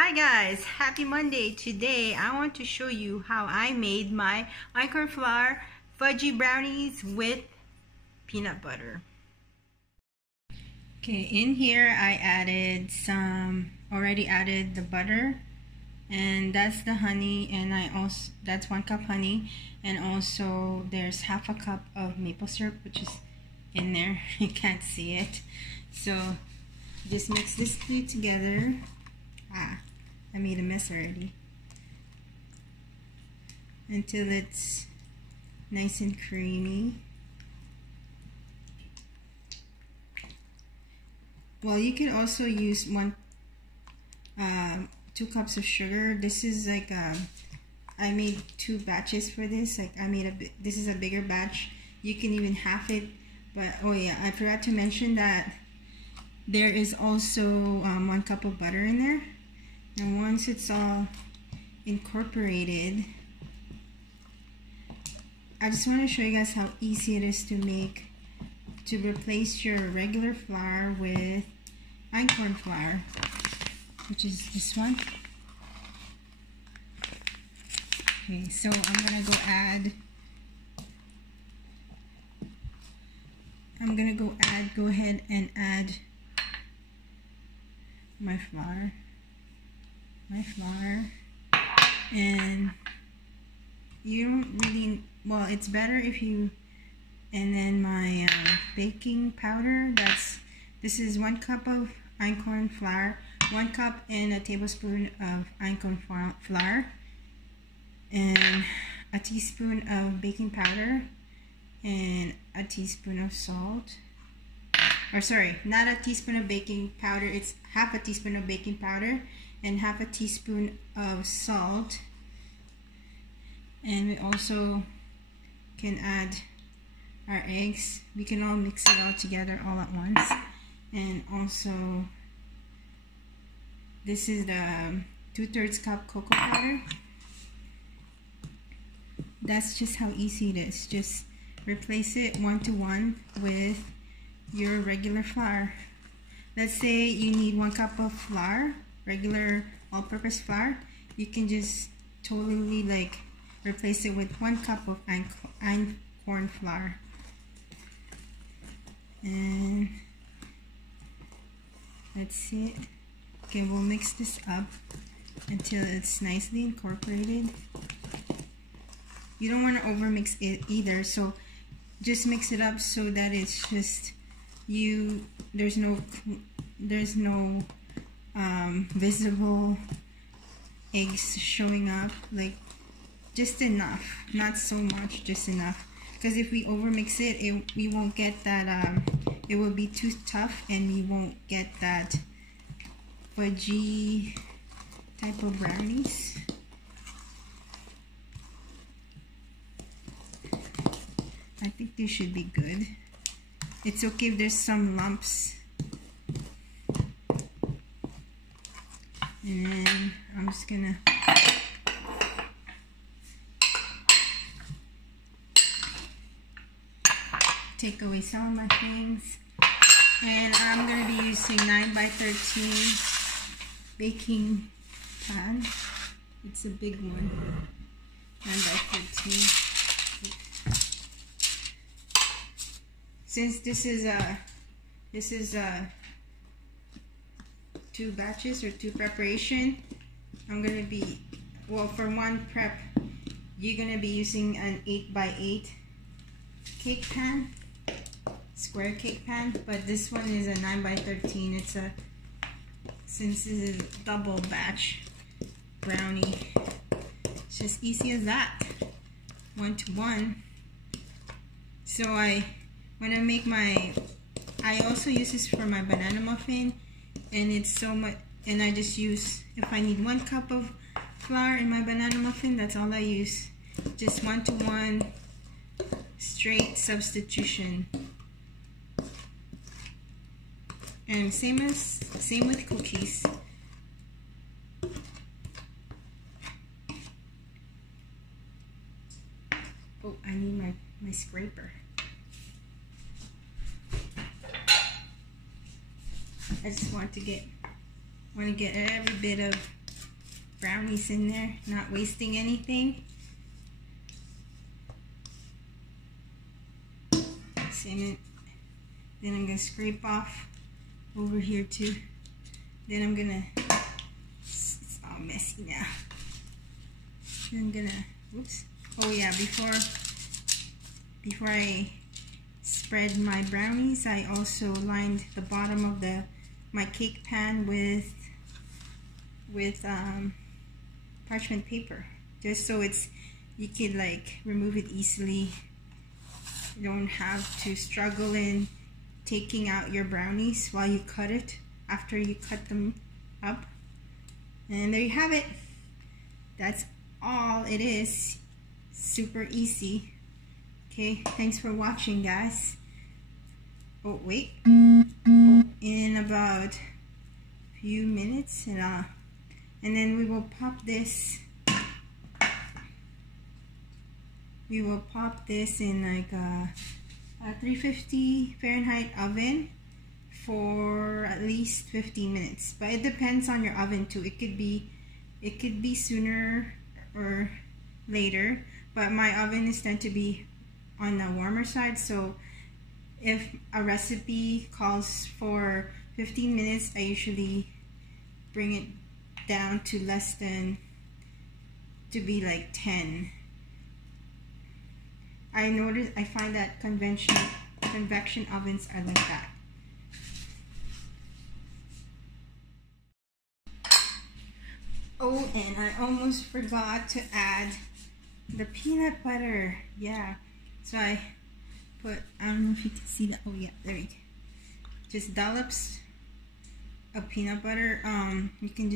Hi guys, happy Monday. Today I want to show you how I made my Einkorn Flour fudgy brownies with peanut butter. Okay, in here I already added the butter, and that's the honey, and that's 1 cup honey, and also there's half a cup of maple syrup, which is in there. You can't see it. So just mix this two together. I made a mess already. Until it's nice and creamy. Well, you could also use 2 cups of sugar. This is like I made 2 batches for this. Like this is a bigger batch. You can even half it. But oh yeah, I forgot to mention that there is also 1 cup of butter in there. And once it's all incorporated, I just want to show you guys how easy it is to replace your regular flour with Einkorn flour, which is this one. Okay, so I'm gonna go ahead and add my flour. And you don't really, well, it's better if you, and then my baking powder, this is 1 cup of Einkorn flour, 1 cup and a tablespoon of Einkorn flour, and a teaspoon of baking powder, and a teaspoon of salt. Or sorry, not a teaspoon of baking powder, it's half a teaspoon of baking powder and half a teaspoon of salt. And we also can add our eggs. We can all mix it all together all at once. And also, this is the 2/3 cup cocoa powder. That's just how easy it is. Just replace it 1-to-1 with your regular flour. Let's say you need 1 cup of flour, regular all-purpose flour. You can just totally like replace it with 1 cup of Einkorn flour. And that's it. Okay, we'll mix this up until it's nicely incorporated. You don't want to overmix it either, so just mix it up so that it's just there's no visible eggs showing up, like just enough, not so much, just enough, because if we overmix it, we won't get that, it will be too tough and we won't get that fudgy type of brownies. I think they should be good. It's okay if there's some lumps. And then I'm just gonna take away some of my things. And I'm gonna be using 9x13 baking pan. It's a big one. 9x13. Since this is 2 batches or 2 preparation, I'm gonna be, well, for 1 prep you're gonna be using an 8x8 cake pan, square cake pan, but this one is a 9x13. It's since this is a double batch brownie, it's just easy as that, 1-to-1. So when I make I also use this for my banana muffin, and it's so much, and I just use, if I need 1 cup of flour in my banana muffin, that's all I use. Just 1-to-1 straight substitution. And same with cookies. Oh, I need my scraper. I just want to get every bit of brownies in there, not wasting anything. And then I'm gonna scrape off over here too. Then I'm gonna, it's all messy now. Then I'm gonna, oops. Oh yeah, before I spread my brownies, I also lined the bottom of my cake pan with parchment paper, just so you can like remove it easily. You don't have to struggle in taking out your brownies while you cut it, after you cut them up. And there you have it. That's all it is. Super easy. Okay, thanks for watching, guys. Oh wait, in about a few minutes, and then we will pop this. We will pop this in like a 350 Fahrenheit oven for at least 15 minutes. But it depends on your oven too. It could be sooner or later. But my oven is tend to be on the warmer side. So if a recipe calls for 15 minutes, I usually bring it down to less than, to be like 10. I find that convection ovens are like that. Oh, and I almost forgot to add the peanut butter. Yeah, so I put, I don't know if you can see that. Oh yeah, there you go. Just dollops of peanut butter. You can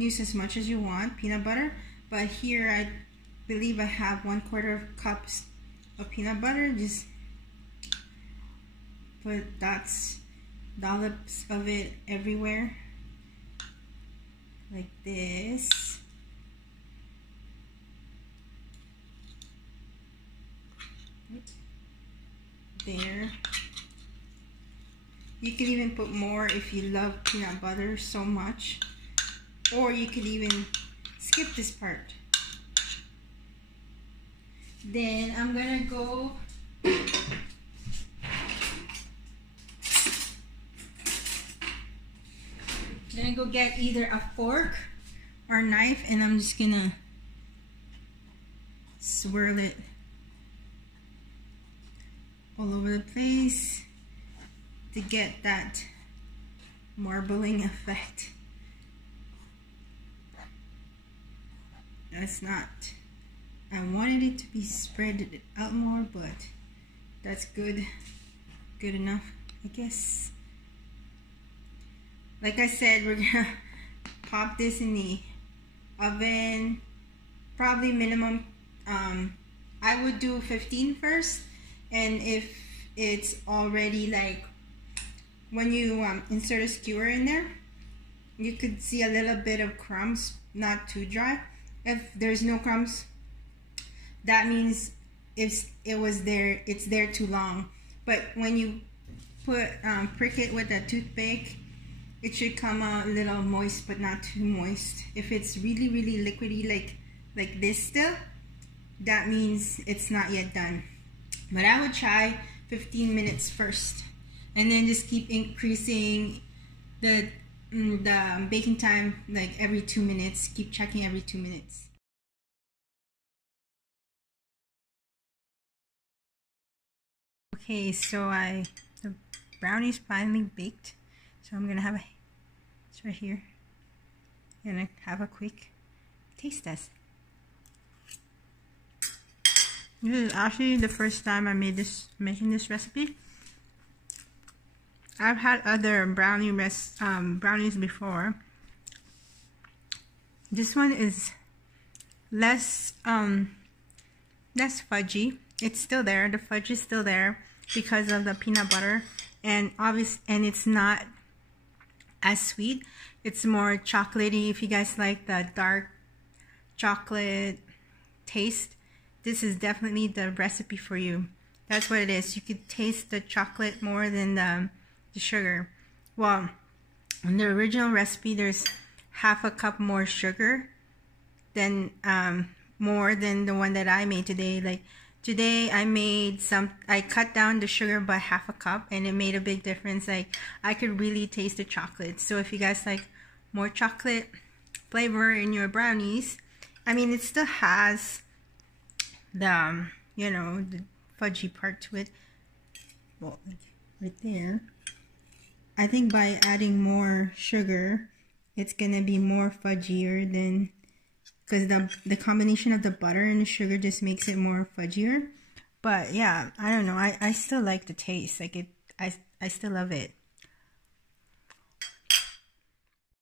use as much as you want peanut butter, but here I believe I have 1/4 cups of peanut butter. Just put dollops of it everywhere, like this. There. You could even put more if you love peanut butter so much, or you could even skip this part. Then I'm gonna go get either a fork or knife, and I'm just gonna swirl it all over the place to get that marbling effect. That's not, I wanted it to be spread out more, but that's good enough, I guess. Like I said, we're gonna pop this in the oven, probably minimum, I would do 15 first, and if it's already like, when you insert a skewer in there, you could see a little bit of crumbs, not too dry. If there's no crumbs, that means if it was there, it's there too long. But when you prick it with a toothpick, it should come out a little moist, but not too moist. If it's really liquidy like this still, that means it's not yet done. But I would try 15 minutes first, and then just keep increasing the baking time, like every 2 minutes. Keep checking every 2 minutes. Okay, so the brownies finally baked. So I'm gonna have it's right here. I'm gonna have a quick taste test. This is actually the first time I making this recipe. I've had other brownies before. This one is less fudgy. It's still there. The fudge is still there because of the peanut butter, and it's not as sweet. It's more chocolatey. If you guys like the dark chocolate taste, this is definitely the recipe for you. That's what it is. You could taste the chocolate more than the sugar. Well, in the original recipe, there's half a cup more sugar than more than the one that I made today. Like today I cut down the sugar by half a cup, and it made a big difference. Like I could really taste the chocolate. So if you guys like more chocolate flavor in your brownies, I mean, it still has the you know, the fudgy part to it. Well, right there. I think by adding more sugar, it's gonna be more fudgier than, because the combination of the butter and the sugar just makes it more fudgier. But yeah, I don't know. I still like the taste. Like I still love it.